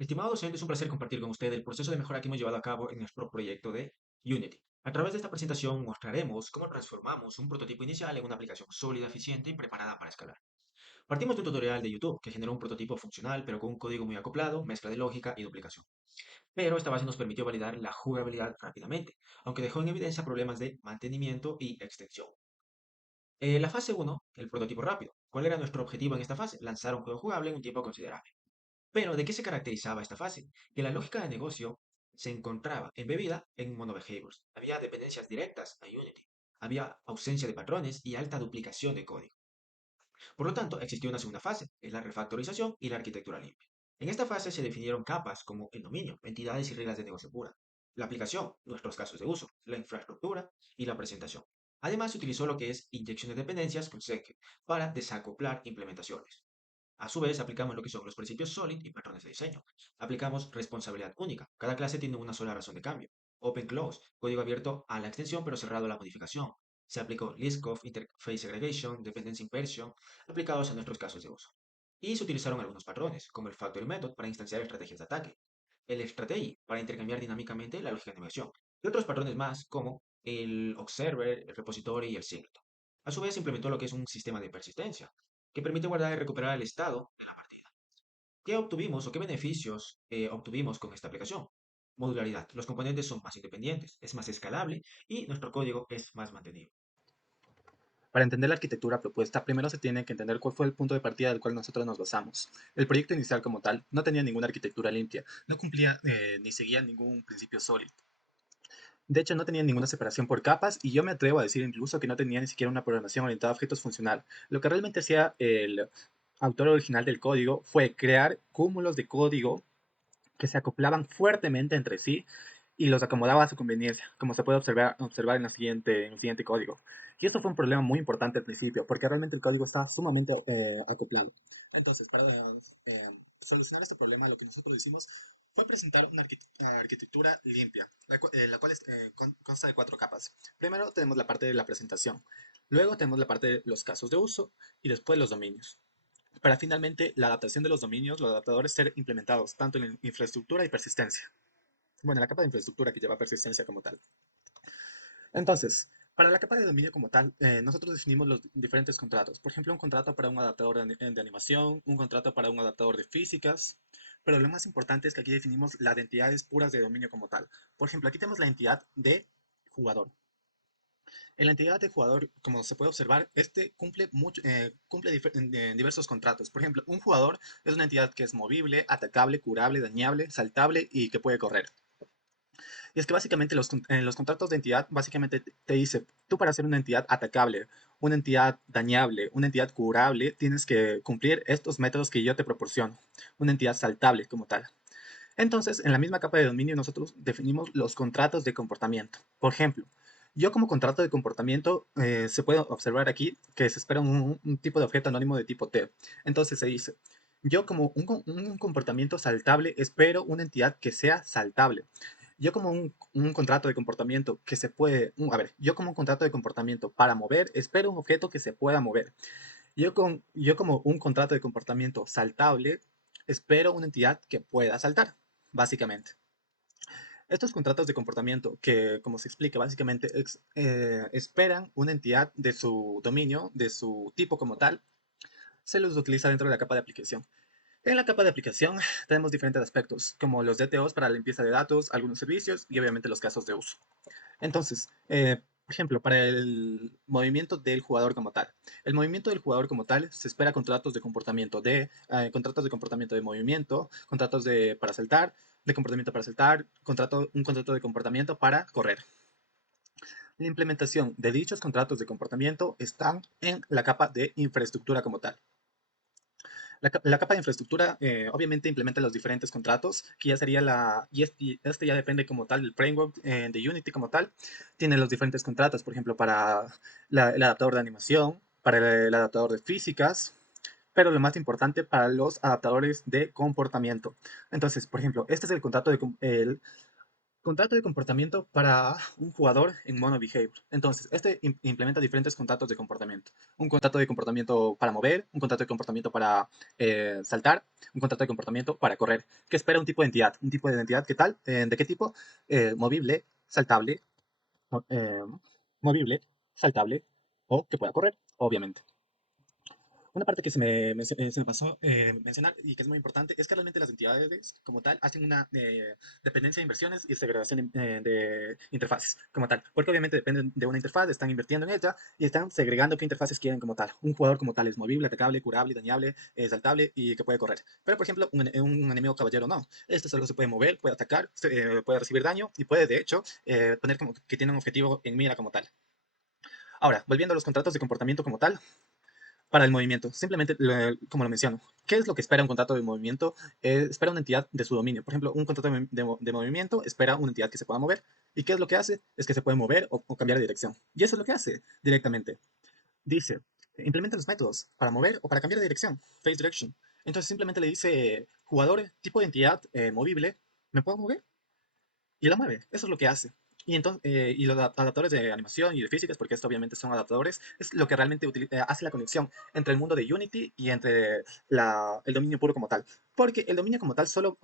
Estimado docente, es un placer compartir con usted el proceso de mejora que hemos llevado a cabo en nuestro proyecto de Unity. A través de esta presentación mostraremos cómo transformamos un prototipo inicial en una aplicación sólida, eficiente y preparada para escalar. Partimos de un tutorial de YouTube que generó un prototipo funcional, pero con un código muy acoplado, mezcla de lógica y duplicación. Pero esta base nos permitió validar la jugabilidad rápidamente, aunque dejó en evidencia problemas de mantenimiento y extensión. La fase uno, el prototipo rápido. ¿Cuál era nuestro objetivo en esta fase? Lanzar un juego jugable en un tiempo considerable. Pero, ¿de qué se caracterizaba esta fase? Que la lógica de negocio se encontraba embebida en monobehaviors. Había dependencias directas a Unity. Había ausencia de patrones y alta duplicación de código. Por lo tanto, existió una segunda fase, que es la refactorización y la arquitectura limpia. En esta fase se definieron capas como el dominio, entidades y reglas de negocio pura, la aplicación, nuestros casos de uso, la infraestructura y la presentación. Además, se utilizó lo que es inyección de dependencias con Seque para desacoplar implementaciones. A su vez, aplicamos lo que son los principios SOLID y patrones de diseño. Aplicamos responsabilidad única. Cada clase tiene una sola razón de cambio. Open Close, código abierto a la extensión pero cerrado a la modificación. Se aplicó Liskov, Interface Segregation, Dependency Inversion, aplicados a nuestros casos de uso. Y se utilizaron algunos patrones, como el Factory Method para instanciar estrategias de ataque, el Strategy para intercambiar dinámicamente la lógica de navegación, y otros patrones más como el Observer, el Repository y el Singleton. A su vez, se implementó lo que es un sistema de persistencia, que permite guardar y recuperar el estado de la partida. ¿Qué obtuvimos o qué beneficios obtuvimos con esta aplicación? Modularidad. Los componentes son más independientes, es más escalable y nuestro código es más mantenible. Para entender la arquitectura propuesta, primero se tiene que entender cuál fue el punto de partida del cual nosotros nos basamos. El proyecto inicial como tal no tenía ninguna arquitectura limpia, no cumplía ni seguía ningún principio sólido. De hecho, no tenía ninguna separación por capas y yo me atrevo a decir incluso que no tenía ni siquiera una programación orientada a objetos funcional. Lo que realmente hacía el autor original del código fue crear cúmulos de código que se acoplaban fuertemente entre sí y los acomodaba a su conveniencia, como se puede observar en el siguiente código. Y eso fue un problema muy importante al principio, porque realmente el código estaba sumamente acoplado. Entonces, para solucionar este problema, lo que nosotros hicimos fue presentar una arquitectura limpia, la cual consta de cuatro capas. Primero tenemos la parte de la presentación, luego tenemos la parte de los casos de uso y después los dominios para finalmente la adaptación de los dominios, los adaptadores ser implementados tanto en infraestructura y persistencia. Bueno, la capa de infraestructura que lleva persistencia como tal. Entonces, para la capa de dominio como tal, nosotros definimos los diferentes contratos. Por ejemplo, un contrato para un adaptador de animación, un contrato para un adaptador de físicas, pero lo más importante es que aquí definimos las entidades puras de dominio como tal. Por ejemplo, aquí tenemos la entidad de jugador. En la entidad de jugador, como se puede observar, este cumple diversos contratos. Por ejemplo, un jugador es una entidad que es movible, atacable, curable, dañable, saltable y que puede correr. Y es que básicamente en los contratos de entidad, básicamente te dice, tú para ser una entidad atacable, una entidad dañable, una entidad curable, tienes que cumplir estos métodos que yo te proporciono. Una entidad saltable como tal. Entonces, en la misma capa de dominio nosotros definimos los contratos de comportamiento. Por ejemplo, yo como contrato de comportamiento se puede observar aquí que se espera un tipo de objeto anónimo de tipo T. Entonces se dice, yo como un comportamiento saltable espero una entidad que sea saltable. Yo como un contrato de comportamiento que se puede, a ver, yo como un contrato de comportamiento para mover espero un objeto que se pueda mover. Yo como un contrato de comportamiento saltable espero una entidad que pueda saltar, básicamente. Estos contratos de comportamiento que, como se explica, básicamente esperan una entidad de su dominio, de su tipo como tal, se los utiliza dentro de la capa de aplicación. En la capa de aplicación tenemos diferentes aspectos, como los DTOs para la limpieza de datos, algunos servicios y obviamente los casos de uso. Entonces, por ejemplo, para el movimiento del jugador como tal. El movimiento del jugador como tal se espera contratos de comportamiento de movimiento, para saltar, de comportamiento para saltar, un contrato de comportamiento para correr. La implementación de dichos contratos de comportamiento están en la capa de infraestructura como tal. La capa de infraestructura obviamente implementa los diferentes contratos, que ya sería este ya depende como tal del framework de Unity como tal. Tiene los diferentes contratos, por ejemplo, para el adaptador de animación, para el adaptador de físicas, pero lo más importante para los adaptadores de comportamiento. Entonces, por ejemplo, este es el contrato Contrato de comportamiento para un jugador en mono behavior. Entonces, este implementa diferentes contratos de comportamiento. Un contrato de comportamiento para mover, un contrato de comportamiento para saltar, un contrato de comportamiento para correr, que espera un tipo de entidad. Un tipo de identidad, ¿qué tal? ¿De qué tipo? Movible, saltable, mo- eh, movible, saltable o que pueda correr, obviamente. Una parte que se me pasó mencionar y que es muy importante es que realmente las entidades como tal hacen una dependencia de inversiones y segregación de interfaces como tal, porque obviamente dependen de una interfaz, están invirtiendo en ella y están segregando qué interfaces quieren como tal. Un jugador como tal es movible, atacable, curable, dañable, saltable y que puede correr. Pero por ejemplo, un enemigo caballero no. Este solo se puede mover, puede atacar, puede recibir daño y puede de hecho poner como que tiene un objetivo en mira como tal. Ahora, volviendo a los contratos de comportamiento como tal, para el movimiento. Simplemente, como lo menciono, ¿qué es lo que espera un contrato de movimiento? Espera una entidad de su dominio. Por ejemplo, un contrato de movimiento espera una entidad que se pueda mover. ¿Y qué es lo que hace? Es que se puede mover o cambiar de dirección. Y eso es lo que hace directamente. Dice, implementa los métodos para mover o para cambiar de dirección, face direction. Entonces simplemente le dice, jugador, tipo de entidad movible, ¿me puedo mover? Y la mueve. Eso es lo que hace. Y, entonces, y los adaptadores de animación y de físicas, porque esto obviamente son adaptadores, es lo que realmente hace la conexión entre el mundo de Unity y entre el dominio puro como tal. Porque el dominio como tal solo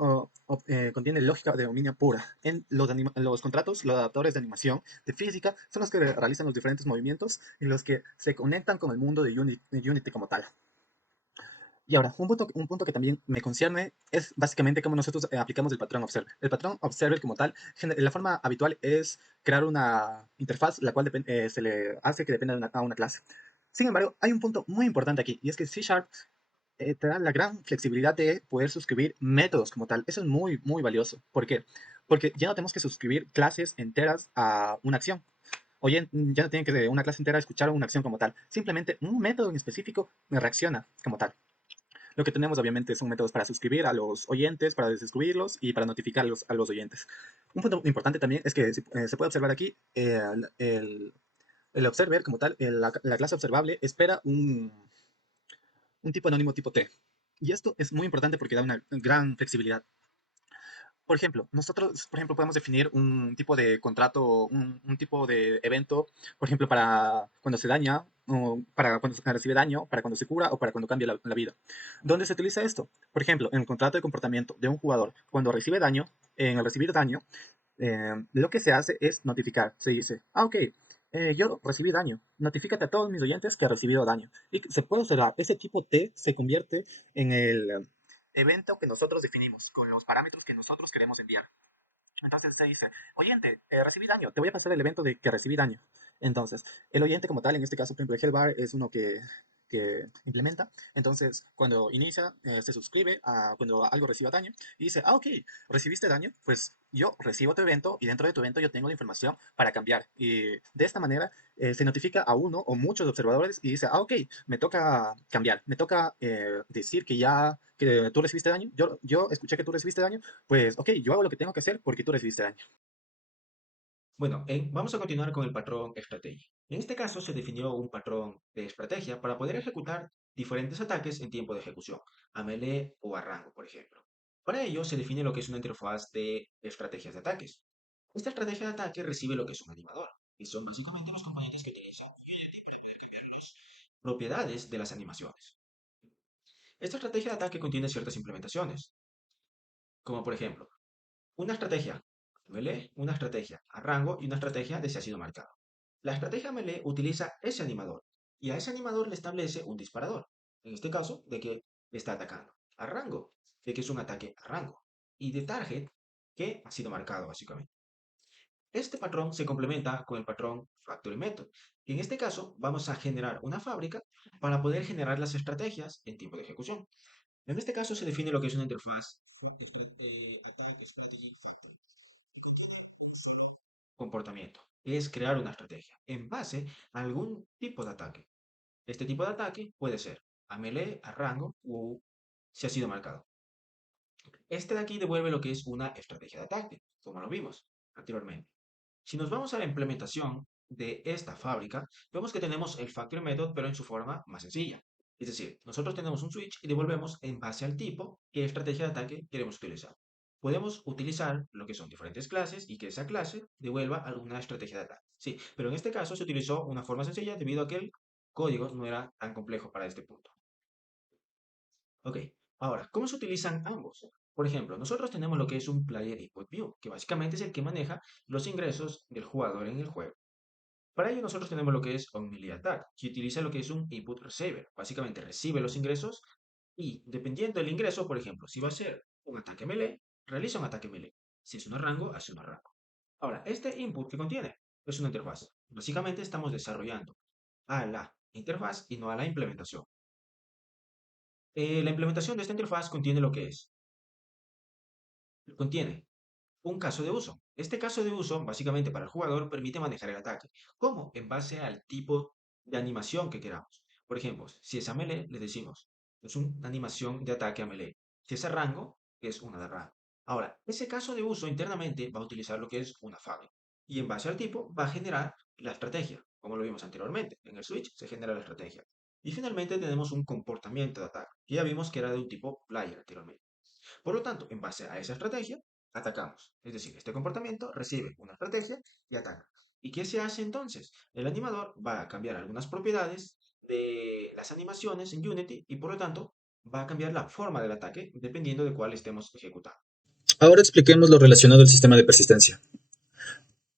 contiene lógica de dominio pura. En los contratos, los adaptadores de animación, de física, son los que realizan los diferentes movimientos y los que se conectan con el mundo de Unity como tal. Y ahora, un punto que también me concierne es básicamente cómo nosotros aplicamos el patrón observer. El patrón observer como tal, la forma habitual es crear una interfaz la cual se le hace que dependa a una clase. Sin embargo, hay un punto muy importante aquí y es que C Sharp te da la gran flexibilidad de poder suscribir métodos como tal. Eso es muy, muy valioso. ¿Por qué? Porque ya no tenemos que suscribir clases enteras a una acción. O ya no tienen que una clase entera escuchar una acción como tal. Simplemente un método en específico reacciona como tal. Lo que tenemos obviamente son métodos para suscribir a los oyentes, para desuscribirlos y para notificarlos a los oyentes. Un punto importante también es que se puede observar aquí el observer como tal, la clase observable espera un tipo anónimo tipo T. Y esto es muy importante porque da una gran flexibilidad. Por ejemplo, nosotros, por ejemplo, podemos definir un tipo de contrato, un tipo de evento, por ejemplo, para cuando se daña, o para cuando se recibe daño, para cuando se cura o para cuando cambia la vida. ¿Dónde se utiliza esto? Por ejemplo, en el contrato de comportamiento de un jugador, cuando recibe daño, en el recibir daño, lo que se hace es notificar. Se dice, ok, yo recibí daño. Notifícate a todos mis oyentes que he recibido daño. Y se puede observar, ese tipo T se convierte en el evento que nosotros definimos, con los parámetros que nosotros queremos enviar. Entonces se dice, oyente, recibí daño, te voy a pasar el evento de que recibí daño. Entonces, el oyente como tal, en este caso, por ejemplo, el Hellbar es uno que implementa. Entonces, cuando inicia, se suscribe a cuando algo reciba daño y dice, ah, ok, recibiste daño, pues yo recibo tu evento y dentro de tu evento yo tengo la información para cambiar. Y de esta manera se notifica a uno o muchos observadores y dice, ah, ok, me toca cambiar, me toca decir que ya que tú recibiste daño, yo escuché que tú recibiste daño, pues ok, yo hago lo que tengo que hacer porque tú recibiste daño. Bueno, vamos a continuar con el patrón estrategia. En este caso se definió un patrón de estrategia para poder ejecutar diferentes ataques en tiempo de ejecución, a melee o a rango, por ejemplo. Para ello se define lo que es una interfaz de estrategias de ataques. Esta estrategia de ataque recibe lo que es un animador, y son básicamente los componentes que utilizan Unity para poder cambiar las propiedades de las animaciones. Esta estrategia de ataque contiene ciertas implementaciones, como por ejemplo, una estrategia melee, una estrategia a rango y una estrategia de si ha sido marcado. La estrategia melee utiliza ese animador y a ese animador le establece un disparador, en este caso de que está atacando. A rango, de que es un ataque a rango. Y de target, que ha sido marcado básicamente. Este patrón se complementa con el patrón Factory Method. Y en este caso vamos a generar una fábrica para poder generar las estrategias en tiempo de ejecución. En este caso se define lo que es una interfaz comportamiento, que es crear una estrategia en base a algún tipo de ataque. Este tipo de ataque puede ser a melee, a rango o si ha sido marcado. Este de aquí devuelve lo que es una estrategia de ataque, como lo vimos anteriormente. Si nos vamos a la implementación de esta fábrica, vemos que tenemos el Factory Method, pero en su forma más sencilla. Es decir, nosotros tenemos un switch y devolvemos en base al tipo qué estrategia de ataque queremos utilizar. podemos utilizar lo que son diferentes clases y que esa clase devuelva alguna estrategia de ataque. Sí, pero en este caso se utilizó una forma sencilla debido a que el código no era tan complejo para este punto. Ok, ahora, ¿cómo se utilizan ambos? Por ejemplo, nosotros tenemos lo que es un Player Input View, que básicamente es el que maneja los ingresos del jugador en el juego. Para ello nosotros tenemos lo que es un melee attack, que utiliza lo que es un input receiver. Básicamente recibe los ingresos y dependiendo del ingreso, por ejemplo, si va a ser un ataque melee, realiza un ataque melee. Si es un rango, hace un rango. Ahora, este input que contiene es una interfaz. Básicamente estamos desarrollando a la interfaz y no a la implementación. La implementación de esta interfaz contiene lo que es. Contiene un caso de uso. Este caso de uso, básicamente para el jugador, permite manejar el ataque. ¿Cómo? En base al tipo de animación que queramos. Por ejemplo, si es a melee, le decimos, es una animación de ataque a melee. Si es a rango, es una de rango. Ahora, ese caso de uso internamente va a utilizar lo que es una fábrica. Y en base al tipo va a generar la estrategia, como lo vimos anteriormente. En el switch se genera la estrategia. Y finalmente tenemos un comportamiento de ataque, que ya vimos que era de un tipo player anteriormente. Por lo tanto, en base a esa estrategia, atacamos. Es decir, este comportamiento recibe una estrategia y ataca. ¿Y qué se hace entonces? El animador va a cambiar algunas propiedades de las animaciones en Unity y por lo tanto va a cambiar la forma del ataque dependiendo de cuál estemos ejecutando. Ahora expliquemos lo relacionado al sistema de persistencia.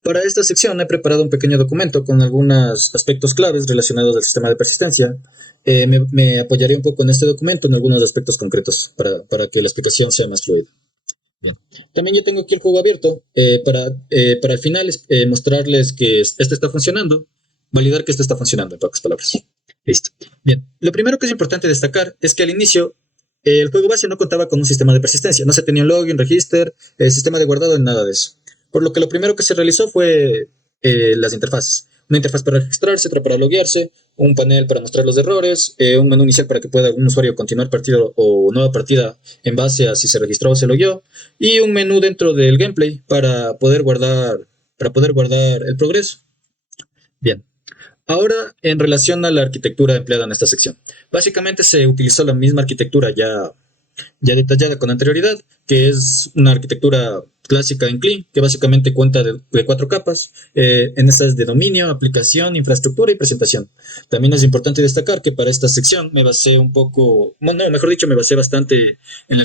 Para esta sección he preparado un pequeño documento con algunos aspectos claves relacionados al sistema de persistencia. Me apoyaré un poco en este documento en algunos aspectos concretos para que la explicación sea más fluida. Bien. También yo tengo aquí el juego abierto para al final mostrarles que este está funcionando, validar que este está funcionando, en pocas palabras. Listo. Bien. Lo primero que es importante destacar es que al inicio el juego base no contaba con un sistema de persistencia, no se tenía un login, register, sistema de guardado, nada de eso. Por lo que lo primero que se realizó fue las interfaces. Una interfaz para registrarse, otra para loguearse, un panel para mostrar los errores, un menú inicial para que pueda un usuario continuar partida o nueva partida en base a si se registró o se logueó, y un menú dentro del gameplay para poder guardar el progreso. Bien. Ahora, en relación a la arquitectura empleada en esta sección. Básicamente se utilizó la misma arquitectura ya detallada con anterioridad, que es una arquitectura clásica en Clean, que básicamente cuenta de 4 capas. En estas de dominio, aplicación, infraestructura y presentación. También es importante destacar que para esta sección me basé un poco, bueno, mejor dicho, me basé bastante en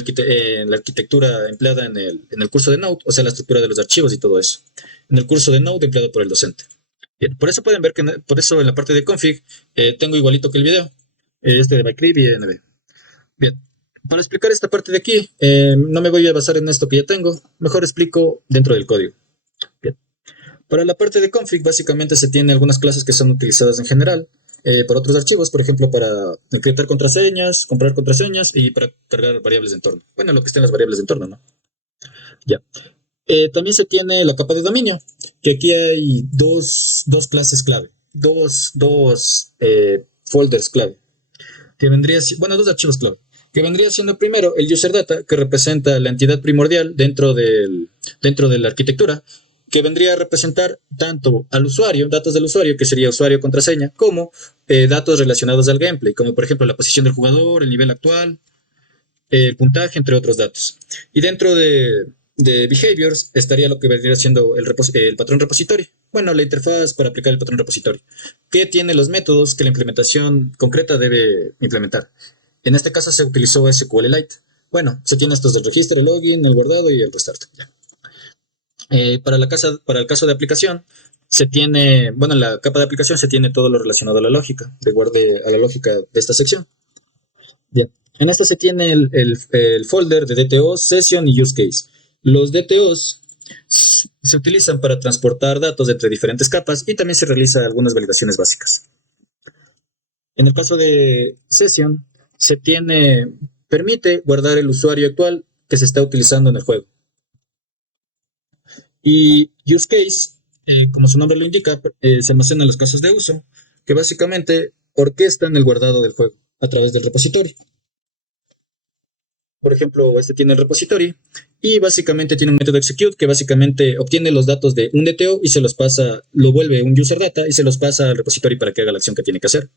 la arquitectura empleada en el curso de Node, o sea, la estructura de los archivos y todo eso. En el curso de Node empleado por el docente. Bien, por eso pueden ver que por eso en la parte de config tengo igualito que el video, este de byclip y env. Bien, para explicar esta parte de aquí, no me voy a basar en esto que ya tengo, mejor explico dentro del código. Bien. Para la parte de config, básicamente se tiene algunas clases que son utilizadas en general por otros archivos, por ejemplo, para encriptar contraseñas, comprar contraseñas y para cargar variables de entorno. Bueno, lo que estén las variables de entorno, ¿no? Ya. También se tiene la capa de dominio, que aquí hay dos clases clave, dos folders clave, que bueno, dos archivos clave, que vendría siendo primero el user data, que representa la entidad primordial dentro de la arquitectura, que vendría a representar tanto al usuario, datos del usuario, que sería usuario contraseña, como datos relacionados al gameplay, como por ejemplo la posición del jugador, el nivel actual, el puntaje, entre otros datos. Y dentro de behaviors estaría lo que vendría siendo el patrón repository. Bueno, la interfaz para aplicar el patrón repository, que tiene los métodos que la implementación concreta debe implementar. En este caso se utilizó SQLite. Bueno, se tiene estos del registro, el login, el guardado y el restart. Para el caso de aplicación, se tiene, bueno, en la capa de aplicación se tiene todo lo relacionado a la lógica, a la lógica de esta sección. Bien, en esta se tiene el folder de DTOs, Session y Use Case. Los DTOs se utilizan para transportar datos entre diferentes capas y también se realizan algunas validaciones básicas. En el caso de Session, permite guardar el usuario actual que se está utilizando en el juego. Y Use Case, como su nombre lo indica, se almacenan los casos de uso, que básicamente orquestan el guardado del juego a través del repositorio. Por ejemplo, este tiene el repository y básicamente tiene un método execute que básicamente obtiene los datos de un DTO y se los pasa, lo vuelve un user data y se los pasa al repository para que haga la acción que tiene que hacer.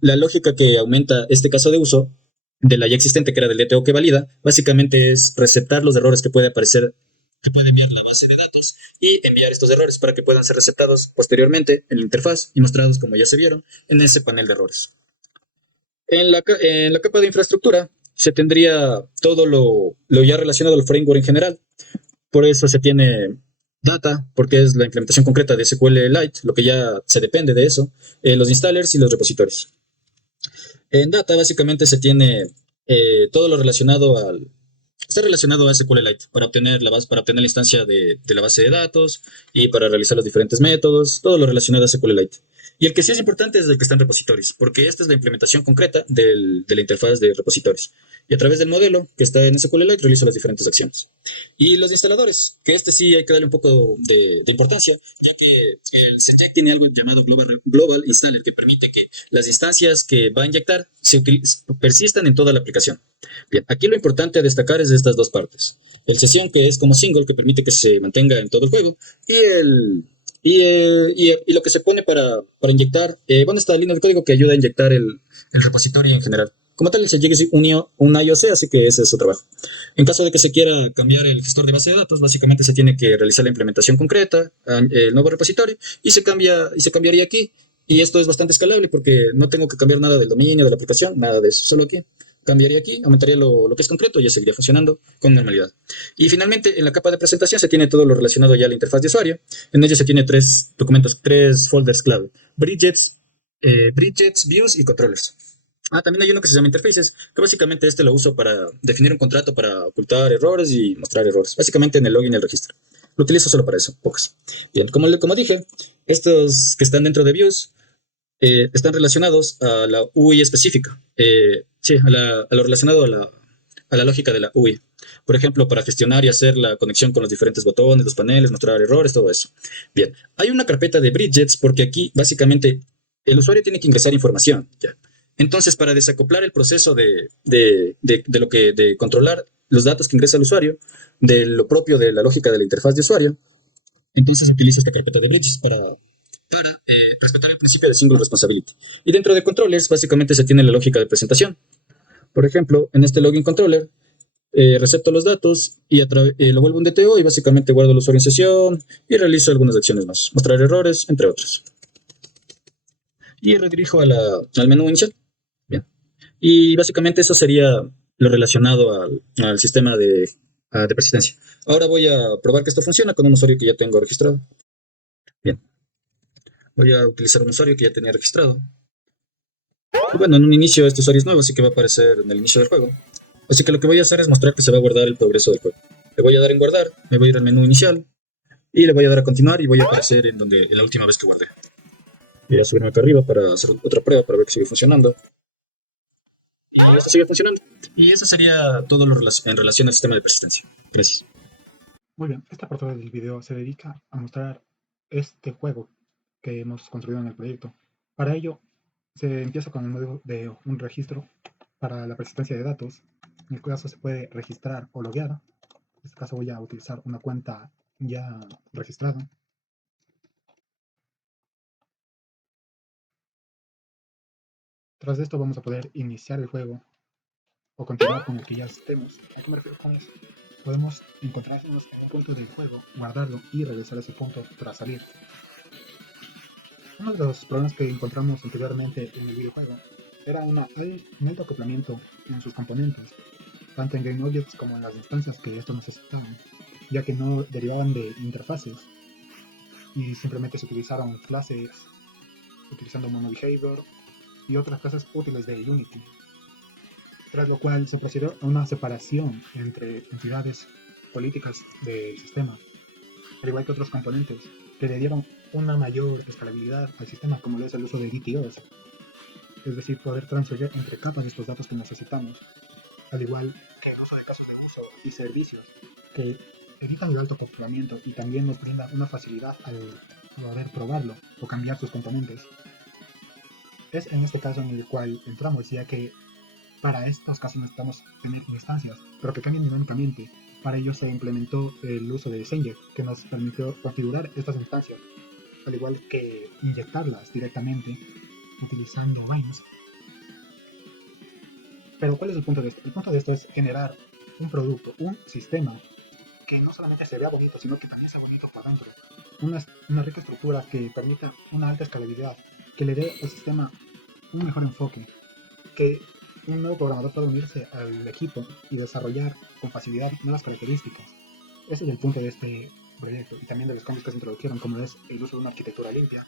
La lógica que aumenta este caso de uso de la ya existente, que era del DTO que valida, básicamente es receptar los errores que puede aparecer, que puede enviar la base de datos y enviar estos errores para que puedan ser receptados posteriormente en la interfaz y mostrados, como ya se vieron, en ese panel de errores. En la capa de infraestructura se tendría todo lo ya relacionado al framework en general. Por eso se tiene Data, porque es la implementación concreta de SQLite, lo que ya se depende de eso, los installers y los repositorios. En Data básicamente se tiene todo lo relacionado al... Está relacionado a SQLite para obtener para obtener la instancia de la base de datos y para realizar los diferentes métodos, todo lo relacionado a SQLite. Y el que sí es importante es el que está en repositorios, porque esta es la implementación concreta de la interfaz de repositorios. Y a través del modelo que está en SQLite realiza las diferentes acciones. Y los instaladores, que este sí hay que darle un poco de importancia, ya que el Senject tiene algo llamado Global Installer, que permite que las instancias que va a inyectar persistan en toda la aplicación. Bien, aquí lo importante a destacar es de estas dos partes. El sesión, que es como single, que permite que se mantenga en todo el juego, y y lo que se pone para inyectar, bueno, esta línea de código que ayuda a inyectar el repositorio en general. Como tal, se llega un IOC, así que ese es su trabajo. En caso de que se quiera cambiar el gestor de base de datos, básicamente se tiene que realizar la implementación concreta, el nuevo repositorio, y se cambiaría aquí. Y esto es bastante escalable porque no tengo que cambiar nada del dominio, de la aplicación, nada de eso, solo aquí. Cambiaría aquí, aumentaría lo que es concreto y ya seguiría funcionando con normalidad. Y finalmente, en la capa de presentación se tiene todo lo relacionado ya a la interfaz de usuario. En ello se tiene tres documentos, tres folders clave: Bridgets, Views y Controllers. También hay uno que se llama Interfaces, que básicamente este lo uso para definir un contrato para ocultar errores y mostrar errores. Básicamente en el login y el registro. Lo utilizo solo para eso, pocos. Bien, como dije, estos que están dentro de Views están relacionados a la UI específica. Sí, a lo relacionado a la lógica de la UI. Por ejemplo, para gestionar y hacer la conexión con los diferentes botones, los paneles, mostrar errores, todo eso. Bien, hay una carpeta de Bridgets porque aquí básicamente el usuario tiene que ingresar información. ¿Ya? Entonces, para desacoplar el proceso de controlar los datos que ingresa el usuario, de lo propio de la lógica de la interfaz de usuario, entonces se utiliza esta carpeta de bridges para respetar el principio de single responsibility. Y dentro de controllers, básicamente se tiene la lógica de presentación. Por ejemplo, en este login controller, recepto los datos y lo vuelvo un DTO y básicamente guardo el usuario en sesión y realizo algunas acciones más, mostrar errores, entre otros. Y redirijo al menú inicial. Bien. Y básicamente eso sería lo relacionado al sistema de persistencia. Ahora voy a probar que esto funciona con un usuario que ya tengo registrado. Bien, voy a utilizar un usuario que ya tenía registrado. Y bueno, en un inicio este usuario es nuevo, así que va a aparecer en el inicio del juego. Así que lo que voy a hacer es mostrar que se va a guardar el progreso del juego. Le voy a dar en guardar, me voy a ir al menú inicial y le voy a dar a continuar y voy a aparecer en la última vez que guardé. Voy a subirme acá arriba para hacer otra prueba para ver que sigue funcionando. Y esto sigue funcionando. Y eso sería todo en relación al sistema de persistencia. Gracias. Muy bien, esta parte del video se dedica a mostrar este juego que hemos construido en el proyecto. Para ello, se empieza con el módulo de un registro para la persistencia de datos. En el caso se puede registrar o loguear. En este caso voy a utilizar una cuenta ya registrada. Tras esto vamos a poder iniciar el juego o continuar con el que ya estemos. ¿A qué me refiero con eso? Podemos encontrarnos en un punto del juego, guardarlo y regresar a ese punto tras salir. Uno de los problemas que encontramos anteriormente en el videojuego era un alto acoplamiento en sus componentes, tanto en GameObjects como en las instancias que estos necesitaban, ya que no derivaban de interfaces y simplemente se utilizaron clases utilizando MonoBehavior y otras clases útiles de Unity, tras lo cual se procedió a una separación entre entidades políticas del sistema, al igual que otros componentes, que le dieron una mayor escalabilidad al sistema, como lo es el uso de DTOs, es decir, poder transferir entre capas estos datos que necesitamos, al igual que el uso de casos de uso y servicios, que evitan el alto acoplamiento y también nos brinda una facilidad al poder probarlo o cambiar sus componentes. Es en este caso en el cual entramos, ya que para estos casos necesitamos tener instancias, pero que cambien dinámicamente. Para ello se implementó el uso de Senject, que nos permitió configurar estas instancias, al igual que inyectarlas directamente utilizando Vines. Pero ¿cuál es el punto de esto? El punto de esto es generar un producto, un sistema que no solamente se vea bonito, sino que también sea bonito por dentro. Una rica estructura que permita una alta escalabilidad, que le dé al sistema un mejor enfoque, que un nuevo programador pueda unirse al equipo y desarrollar con facilidad nuevas características. Ese es el punto de este proyecto y también de los cambios que se introdujeron, como es el uso de una arquitectura limpia,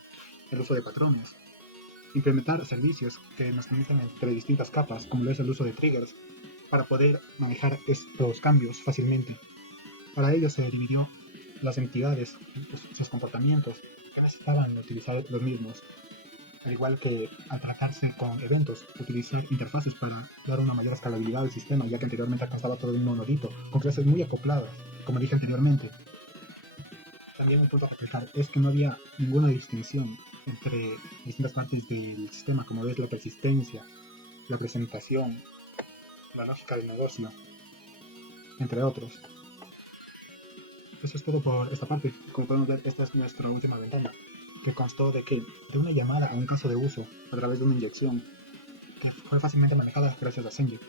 el uso de patrones, implementar servicios que nos conectan entre distintas capas, como lo es el uso de triggers, para poder manejar estos cambios fácilmente. Para ello se dividió las entidades, sus comportamientos, que necesitaban utilizar los mismos, al igual que al tratarse con eventos, utilizar interfaces para dar una mayor escalabilidad al sistema, ya que anteriormente alcanzaba todo un monolito, con clases muy acopladas, como dije anteriormente. También un punto a recalcar es que no había ninguna distinción entre distintas partes del sistema, como es la persistencia, la presentación, la lógica del negocio, entre otros. Eso es todo por esta parte. Como podemos ver, esta es nuestra última ventana, que constó de que de una llamada a un caso de uso a través de una inyección que fue fácilmente manejada gracias a Senji.